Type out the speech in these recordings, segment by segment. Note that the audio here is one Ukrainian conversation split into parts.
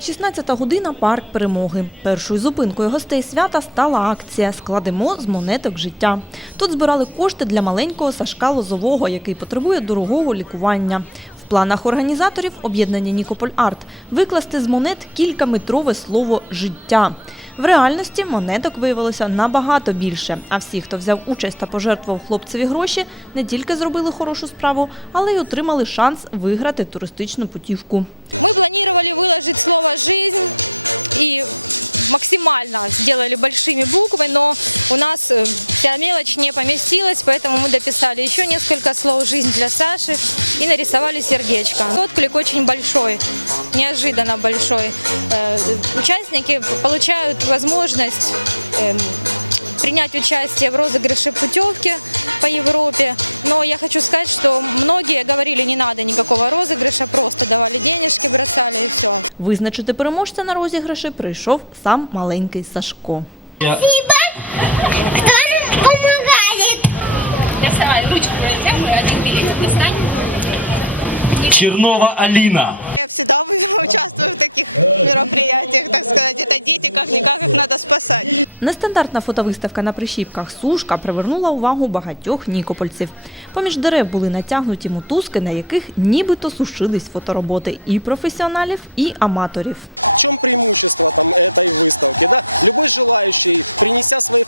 16 година парк перемоги. Першою зупинкою гостей свята стала акція Складемо з монеток життя. Тут збирали кошти для маленького Сашка Лозового, який потребує дорогого лікування. В планах організаторів об'єднання Нікополь Арт викласти з монет кількаметрове слово життя. В реальності монеток виявилося набагато більше. А всі, хто взяв участь та пожертвував хлопцеві гроші, не тільки зробили хорошу справу, але й отримали шанс виграти туристичну путівку. оптимально сделать большими суммами, но у нас э, для мелочи не поместилось, поэтому мы поставили еще только small business Визначити переможця на розіграші прийшов сам маленький Сашко. Кто нам помогает? Нестандартна фотовиставка на прищіпках Сушка привернула увагу багатьох нікопольців. Поміж дерев були натягнуті мотузки, на яких нібито сушились фотороботи і професіоналів, і аматорів. Любой желающий со своих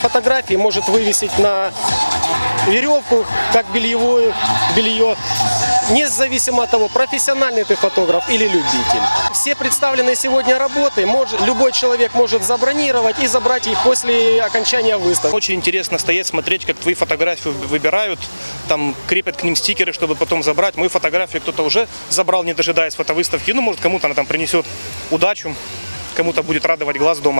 Очень интересно, что есть смотреть, какие фотографии в горах, там, три такие стикеры, чтобы потом забрать, ну, фотографии уже забрал, не дожидаясь фотографов. Ну, мы как там, ну, знаешь, правда, просто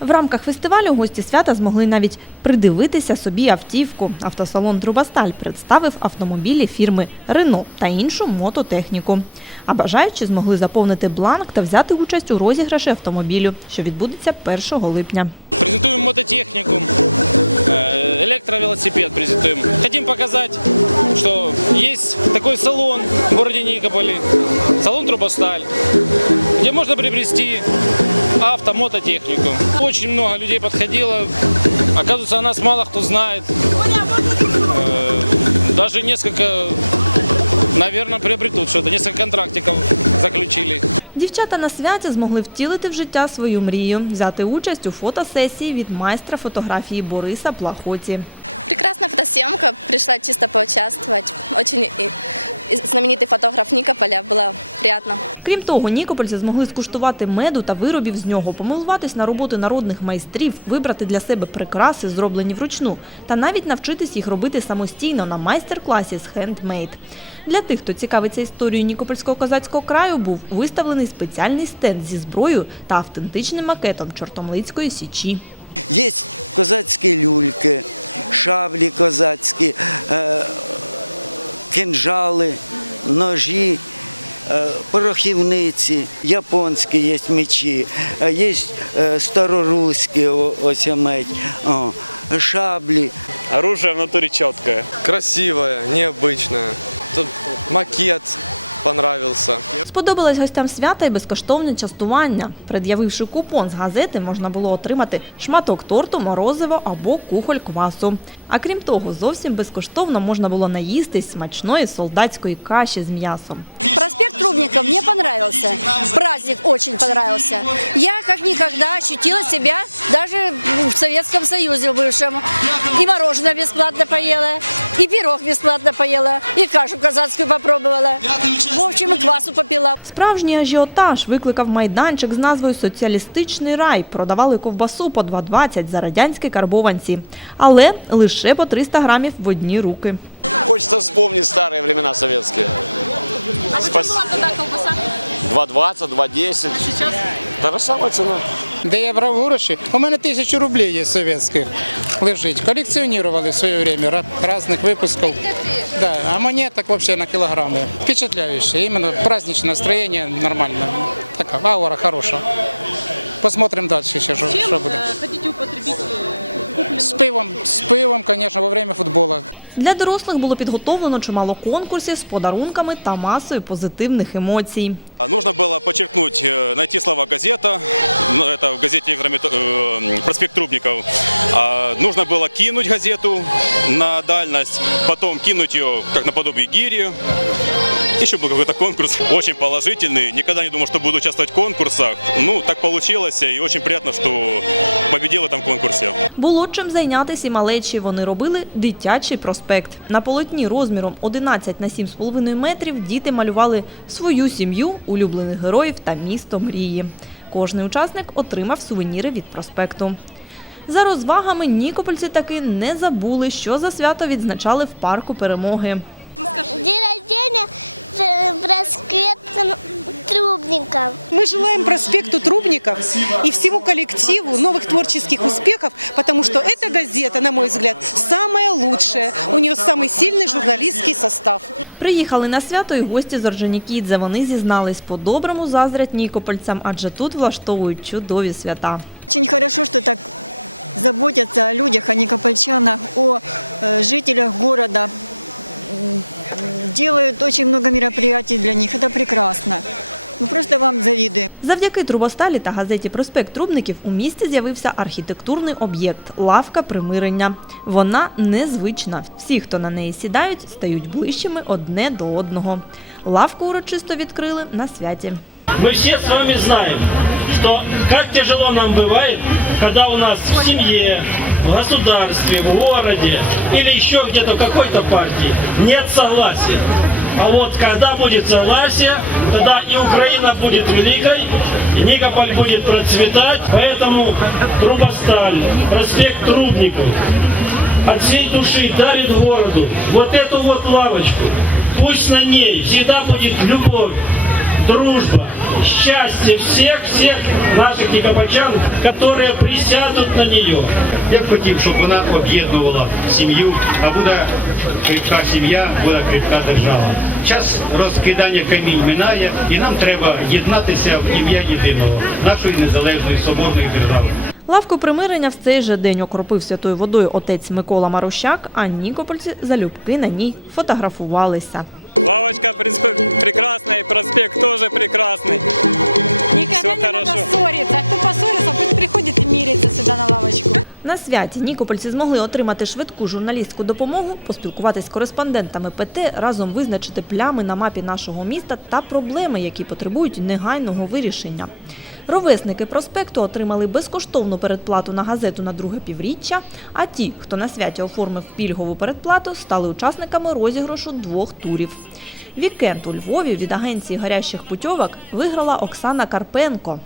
В рамках фестивалю гості свята змогли навіть придивитися собі автівку. Автосалон Трубасталь представив автомобілі фірми Рено та іншу мототехніку. А бажаючі змогли заповнити бланк та взяти участь у розіграші автомобілю, що відбудеться 1 липня. Дівчата на святі змогли втілити в життя свою мрію, взяти участь у фотосесії від майстра фотографії Бориса Плахоті. Крім того, нікопольці змогли скуштувати меду та виробів з нього, помилуватись на роботи народних майстрів, вибрати для себе прикраси, зроблені вручну, та навіть навчитись їх робити самостійно на майстер-класі з хендмейд. Для тих, хто цікавиться історією Нікопольського козацького краю, був виставлений спеціальний стенд зі зброєю та автентичним макетом Чортомлицької січі. Жарли, produtivamente influenciadas no estilo. A gente consegue romper o crescimento. O sábio, a nossa nutrição, a democracia, a aqui é a nossa Сподобалось гостям свята і безкоштовне частування. Пред'явивши купон з газети, можна було отримати шматок торту, морозиво або кухоль квасу. А крім того, зовсім безкоштовно можна було наїстись смачної солдатської каші з м'ясом. Справжній ажіотаж викликав майданчик з назвою Соціалістичний рай. Продавали ковбасу по 2,20 за радянські карбованці. Але лише по 300 грамів в одні руки. Хочется Для дорослих було підготовлено чимало конкурсів з подарунками та масою позитивних емоцій. А нужно Було чим зайнятися і малечі. Вони робили дитячий проспект. На полотні розміром 11 на 7,5 метрів діти малювали свою сім'ю, улюблених героїв та місто мрії. Кожний учасник отримав сувеніри від проспекту. За розвагами нікопольці таки не забули, що за свято відзначали в парку перемоги. Коллективу новых творческих успехов, потому что эта газета, на мой взгляд, самая лучшая. Там сильно журналистский состав. Приїхали на свято і гості з Орджонікідзе. Вони зізнались, по-доброму заздрять нікопольцям, адже тут влаштовують чудові свята. Чем сумасшедшие, как вот люди, э, люди, они как страна, жители города, делают очень много мероприятий для них. Это прекрасно. Завдяки Трубосталі та газеті Проспект Трубників у місті з'явився архітектурний об'єкт лавка примирення. Вона незвична. Всі, хто на неї сідають, стають ближчими одне до одного. Лавку урочисто відкрили на святі. Мы все с вами знаем, что как тяжело нам бывает, когда у нас в семье, в государстве, в городе или еще где-то какой-то партии нет согласия. А вот когда будет согласие, тогда и Украина будет великой, и Никополь будет процветать. Поэтому Трубосталь, проспект Трубников от всей души дарит городу вот эту вот лавочку. Пусть на ней всегда будет любовь, дружба, счастье всех-всех наших никопольчан, которые присядут на нее. Я б хотів, щоб вона об'єднувала сім'ю, а буде кріпка сім'я, буде кріпка держава. Час розкидання камінь минає, і нам треба єднатися в ім'я єдиного, нашої незалежної соборної держави. Лавку примирення в цей же день окропив святою водою отець Микола Марущак, а нікопольці залюбки на ній фотографувалися. На святі нікопольці змогли отримати швидку журналістську допомогу, поспілкуватись з кореспондентами ПТ, разом визначити плями на мапі нашого міста та проблеми, які потребують негайного вирішення. Ровесники проспекту отримали безкоштовну передплату на газету на друге півріччя, а ті, хто на святі оформив пільгову передплату, стали учасниками розіграшу двох турів. Вікенд у Львові від агенції гарящих путьовок виграла Оксана Карпенко.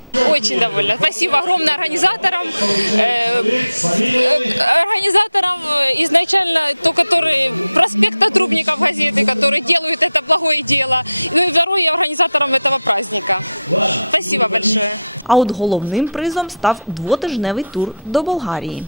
А от головним призом став двотижневий тур до Болгарії.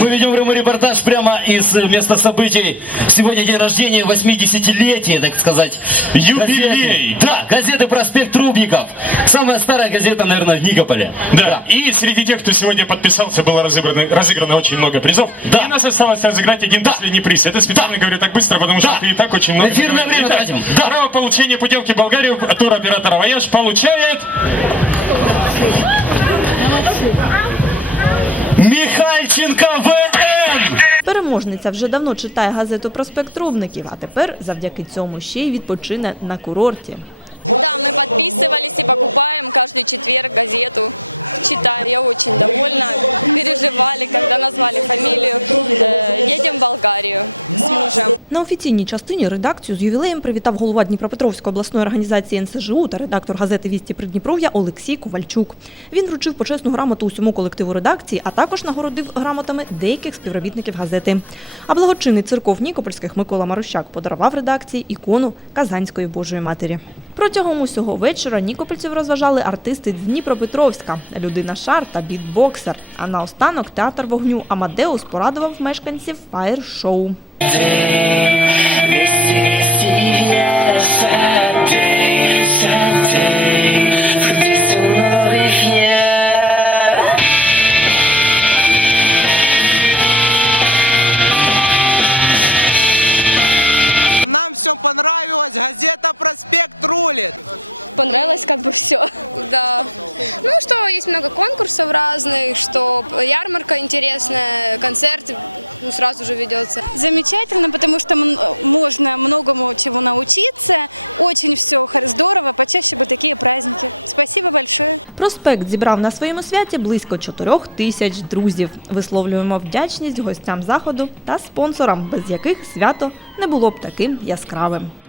Мы ведем прямой репортаж прямо из э, места событий. Сегодня день рождения, 80-летие, так сказать. Юбилей! Газеты. Да, газеты «Проспект Трубников». Самая старая газета, наверное, в Никополе. Да. И среди тех, кто сегодня подписался, было разыграно, разыграно очень много призов. Да. И у нас осталось разыграть один последний приз. Это специально говорю так быстро, потому что Да. ты и так очень много. Эфирное говоришь. время Итак, тратим. Да. Право получения путевки в Болгарию туроператора «Вояж» получает... Переможниця вже давно читає газету Проспект Трубників, а тепер завдяки цьому ще й відпочине на курорті. На офіційній частині редакцію з ювілеєм привітав голова Дніпропетровської обласної організації НСЖУ та редактор газети Вісті Придніпров'я Олексій Ковальчук. Він вручив почесну грамоту усьому колективу редакції, а також нагородив грамотами деяких співробітників газети. А благочинний церков Нікопольських Микола Марущак подарував редакції ікону Казанської Божої Матері. Протягом усього вечора нікопольців розважали артисти з Дніпропетровська, людина шар та бітбоксер. А наостанок театр вогню Амадеус порадував мешканців фаєр-шоу. Нам замечательный, потому что можно. Проспект зібрав на своєму святі близько чотирьох тисяч друзів. Висловлюємо вдячність гостям заходу та спонсорам, без яких свято не було б таким яскравим.